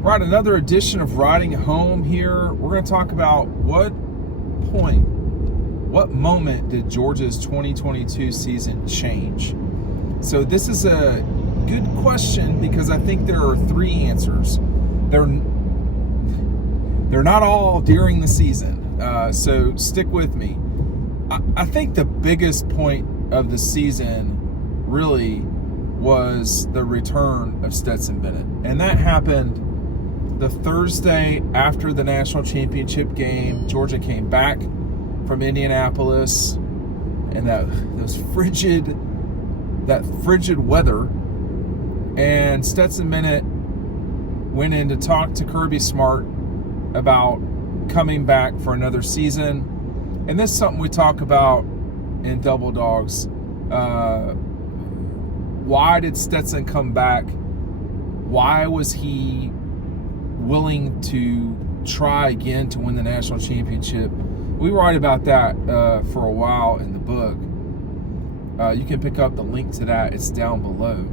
Right, another edition of Riding Home here. We're going to talk about what moment did Georgia's 2022 season change? So this is a good question because I think there are three answers. They're not all during the season, so stick with me. I think the biggest point of the season really was the return of Stetson Bennett, and that happened the Thursday after the national championship game. Georgia came back from Indianapolis, and that frigid weather, and Stetson Bennett went in to talk to Kirby Smart about coming back for another season. And this is something we talk about in Double Dogs. Why did Stetson come back? Why was he willing to try again to win the national championship? We write about that for a while in the book. You can pick up the link to that. It's down below.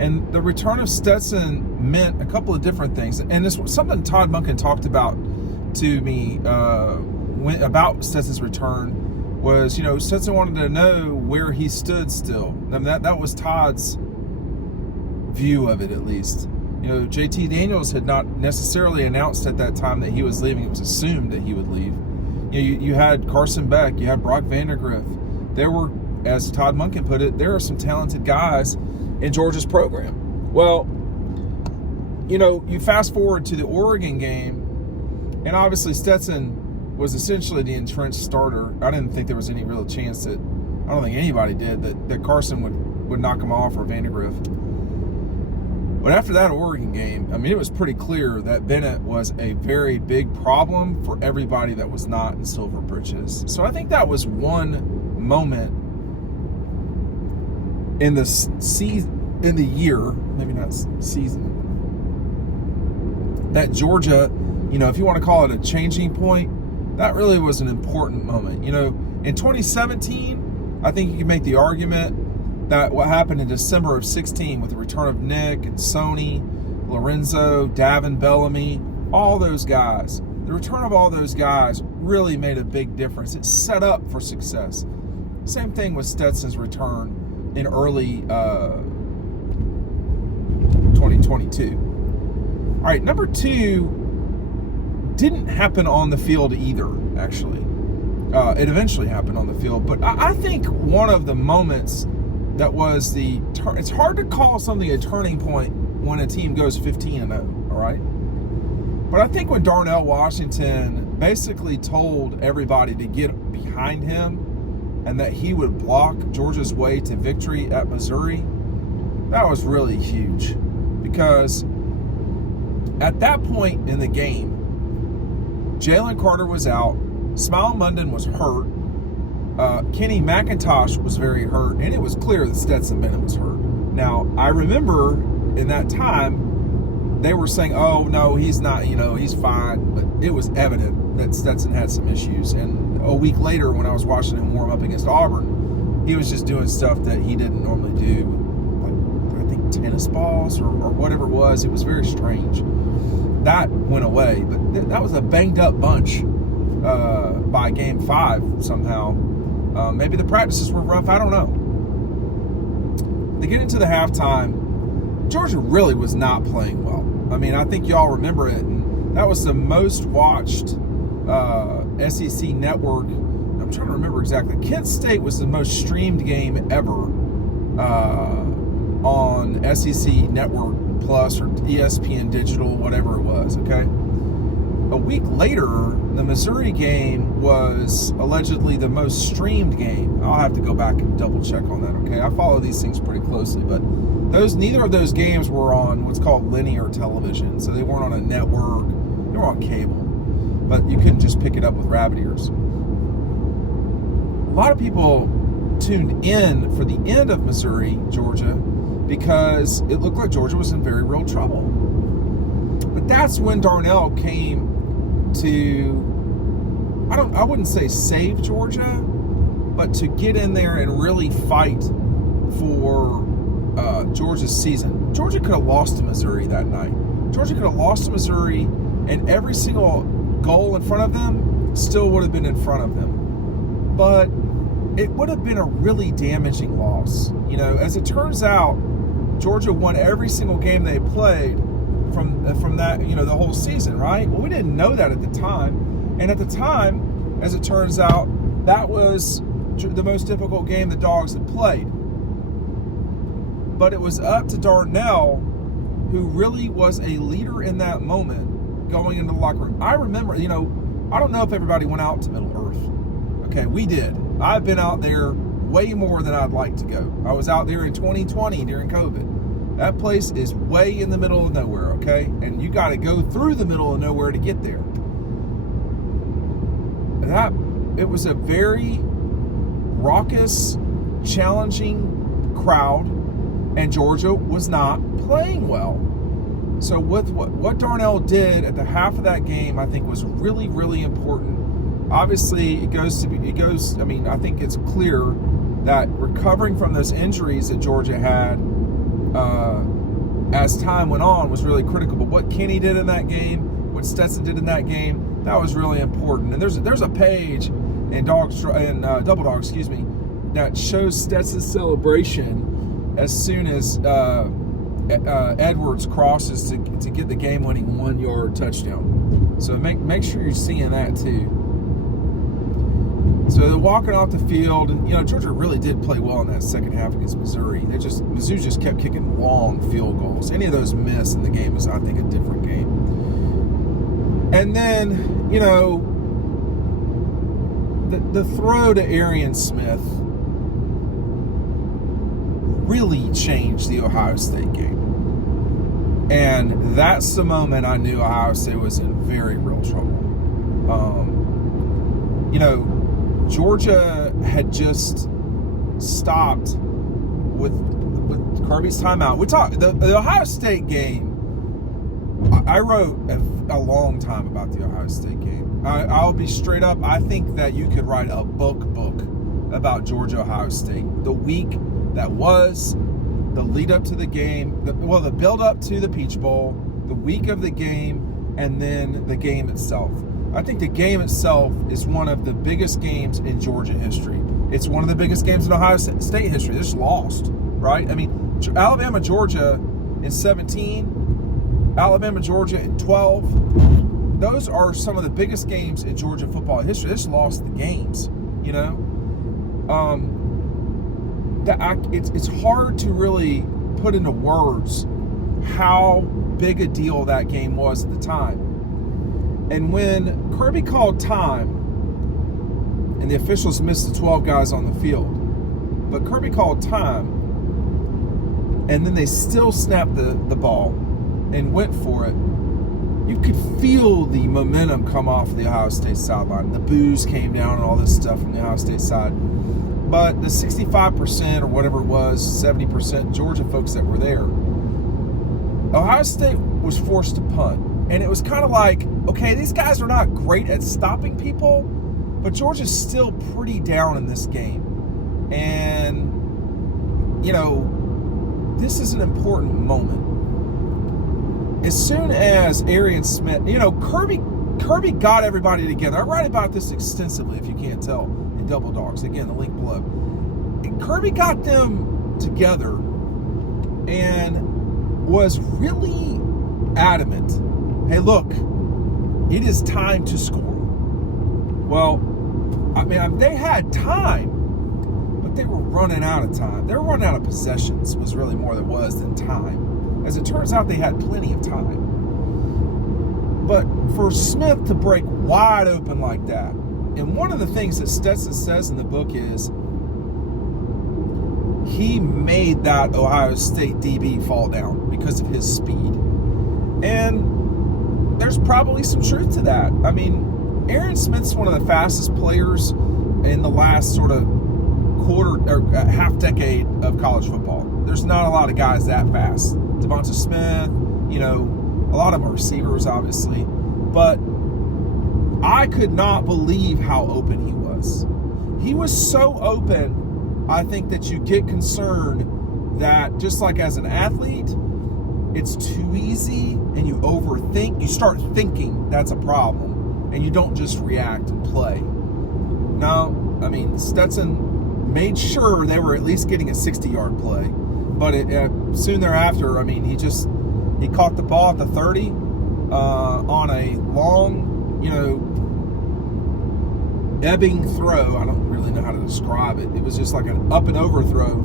And the return of Stetson meant a couple of different things. And this was something Todd Monken talked about to me about Stetson's return was, Stetson wanted to know where he stood still. I mean, that was Todd's view of it, at least. JT Daniels had not necessarily announced at that time that he was leaving. It was assumed that he would leave. You had Carson Beck, you had Brock Vandegrift. There were, as Todd Monken put it, there are some talented guys in Georgia's program. Well, you fast forward to the Oregon game, and obviously Stetson was essentially the entrenched starter. I didn't think there was any real chance that, I don't think anybody did, that Carson would knock him off or Vandegrift. But after that Oregon game, it was pretty clear that Bennett was a very big problem for everybody that was not in Silver Britches. So I think that was one moment in the year, maybe not season, that Georgia, if you want to call it a changing point, that really was an important moment. In 2017, I think you can make the argument that what happened in December of 16 with the return of Nick and Sony, Lorenzo, Davin Bellamy, all those guys, the return of all those guys really made a big difference. It set up for success. Same thing with Stetson's return in early 2022. All right, number two didn't happen on the field either, actually. It eventually happened on the field, but I think one of the moments that was it's hard to call something a turning point when a team goes 15-0, all right? But I think when Darnell Washington basically told everybody to get behind him and that he would block Georgia's way to victory at Missouri, that was really huge. Because at that point in the game, Jalen Carter was out, Smile Munden was hurt, Kenny McIntosh was very hurt, and it was clear that Stetson Bennett was hurt. Now, I remember in that time, they were saying, oh, no, he's not, he's fine. But it was evident that Stetson had some issues. And a week later, when I was watching him warm up against Auburn, he was just doing stuff that he didn't normally do, like, I think, tennis balls or whatever it was. It was very strange. That went away. But that was a banged-up bunch by Game 5 somehow. Maybe the practices were rough. I don't know. They get into the halftime. Georgia really was not playing well. I think y'all remember it. And that was the most watched SEC network. I'm trying to remember exactly. Kent State was the most streamed game ever on SEC Network Plus or ESPN Digital, whatever it was, okay? A week later, the Missouri game was allegedly the most streamed game. I'll have to go back and double check on that, okay? I follow these things pretty closely, but neither of those games were on what's called linear television, so they weren't on a network, they were on cable, but you couldn't just pick it up with rabbit ears. A lot of people tuned in for the end of Missouri, Georgia, because it looked like Georgia was in very real trouble. But that's when Darnell came to, I wouldn't say save Georgia, but to get in there and really fight for Georgia's season. Georgia could have lost to Missouri that night. Georgia could have lost to Missouri, and every single goal in front of them still would have been in front of them. But it would have been a really damaging loss. You know, as it turns out, Georgia won every single game they played from that, you know, the whole season, right? Well, we didn't know that at the time. And at the time, as it turns out, that was the most difficult game the Dogs had played. But it was up to Darnell, who really was a leader in that moment, going into the locker room. I remember, you know, I don't know if everybody went out to Middle Earth. Okay, we did. I've been out there way more than I'd like to go. I was out there in 2020 during COVID. That place is way in the middle of nowhere, okay? And you got to go through the middle of nowhere to get there. It was a very raucous, challenging crowd, and Georgia was not playing well. So with what Darnell did at the half of that game, I think was really, really important. Obviously, I mean, I think it's clear that recovering from those injuries that Georgia had as time went on was really critical. But what Kenny did in that game, what Stetson did in that game, that was really important. And there's a page in Double Dogs, that shows Stetson's celebration as soon as Edwards crosses to get the game-winning 1-yard touchdown. So make sure you're seeing that too. So they're walking off the field, and you know Georgia really did play well in that second half against Missouri. Mizzou just kept kicking long field goals. Any of those missed, and the game was, I think, a different game. And then, you know, the throw to Arian Smith really changed the Ohio State game. And that's the moment I knew Ohio State was in very real trouble. You know, Georgia had just stopped with Kirby's timeout. We talked the Ohio State game. I wrote a long time about the Ohio State game. I'll be straight up. I think that you could write a book about Georgia-Ohio State. The week that was, the lead up to the game, the build up to the Peach Bowl, the week of the game, and then the game itself. I think the game itself is one of the biggest games in Georgia history. It's one of the biggest games in Ohio State history. It's lost, right? I mean, Alabama, Georgia in 17, Alabama, Georgia in 12. Those are some of the biggest games in Georgia football history. It's lost the games, you know. It's hard to really put into words how big a deal that game was at the time. And when Kirby called time, and the officials missed the 12 guys on the field, but Kirby called time, and then they still snapped the ball and went for it, you could feel the momentum come off the Ohio State sideline. The boos came down and all this stuff from the Ohio State side. But the 65% or whatever it was, 70% Georgia folks that were there, Ohio State was forced to punt. And it was kind of like, okay, these guys are not great at stopping people, but Georgia's still pretty down in this game. And, you know, this is an important moment. As soon as Arian Smith, you know, Kirby got everybody together. I write about this extensively, if you can't tell, in Double Dogs. Again, the link below. And Kirby got them together and was really adamant. Hey, look, it is time to score. Well, I mean, they had time, but they were running out of time. They were running out of possessions was really more than it was than time. As it turns out, they had plenty of time. But for Smith to break wide open like that, and one of the things that Stetson says in the book is he made that Ohio State DB fall down because of his speed. And there's probably some truth to that. I mean, Arian Smith's one of the fastest players in the last sort of quarter or half decade of college football. There's not a lot of guys that fast. Devonta Smith, you know, a lot of them are receivers, obviously. But I could not believe how open he was. He was so open, I think, that you get concerned that just like as an athlete, it's too easy and you overthink. You start thinking that's a problem and you don't just react and play. No, I mean, Stetson made sure they were at least getting a 60-yard play. But soon thereafter, I mean, he caught the ball at the 30 on a long, ebbing throw. I don't really know how to describe it. It was just like an up and over throw.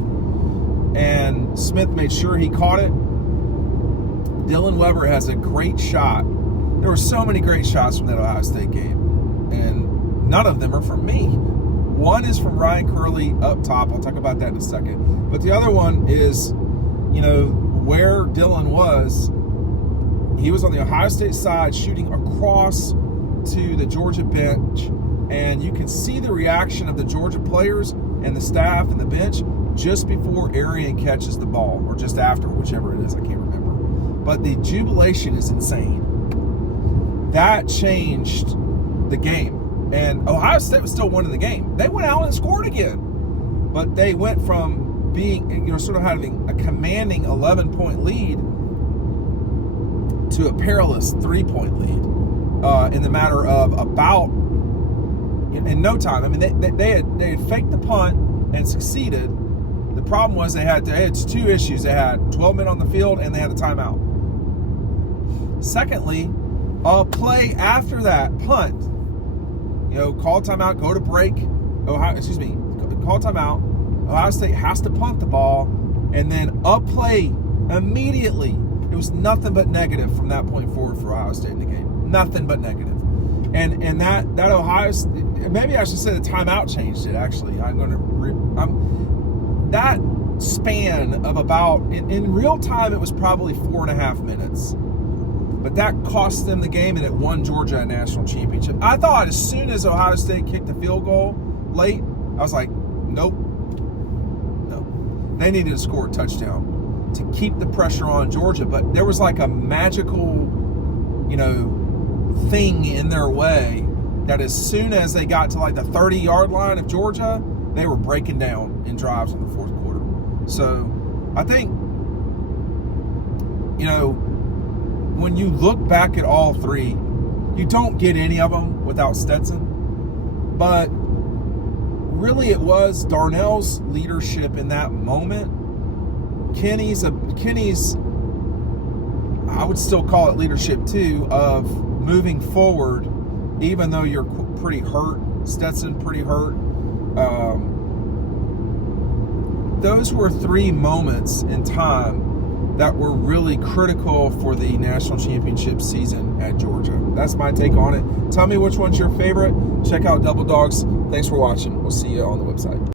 And Smith made sure he caught it. Dylan Weber has a great shot. There were so many great shots from that Ohio State game. And none of them are from me. One is from Ryan Curley up top. I'll talk about that in a second. But the other one is, where Dylan was. He was on the Ohio State side shooting across to the Georgia bench. And you can see the reaction of the Georgia players and the staff and the bench just before Arian catches the ball, or just after, whichever it is, I can't remember. But the jubilation is insane. That changed the game. And Ohio State was still winning the game. They went out and scored again. But they went from being, sort of having a commanding 11-point lead to a perilous 3-point lead in the matter of about, in no time. I mean, they had faked the punt and succeeded. The problem was they had two issues. They had 12 men on the field and they had a timeout. Secondly, a play after that punt, call timeout, go to break. Call timeout. Ohio State has to punt the ball, and then a play immediately. It was nothing but negative from that point forward for Ohio State in the game. Nothing but negative. And that Ohio State, maybe I should say the timeout changed it. Actually, that span of about in real time it was probably 4.5 minutes. But that cost them the game, and it won Georgia a national championship. I thought as soon as Ohio State kicked the field goal late, I was like, nope. No. They needed to score a touchdown to keep the pressure on Georgia. But there was like a magical, thing in their way that as soon as they got to like the 30-yard line of Georgia, they were breaking down in drives in the fourth quarter. So I think, when you look back at all three, you don't get any of them without Stetson. But really it was Darnell's leadership in that moment. Kenny's, I would still call it leadership too, of moving forward, even though you're pretty hurt. Stetson pretty hurt. Those were three moments in time that were really critical for the national championship season at Georgia. That's my take on it. Tell me which one's your favorite. Check out Double Dogs. Thanks for watching. We'll see you on the website.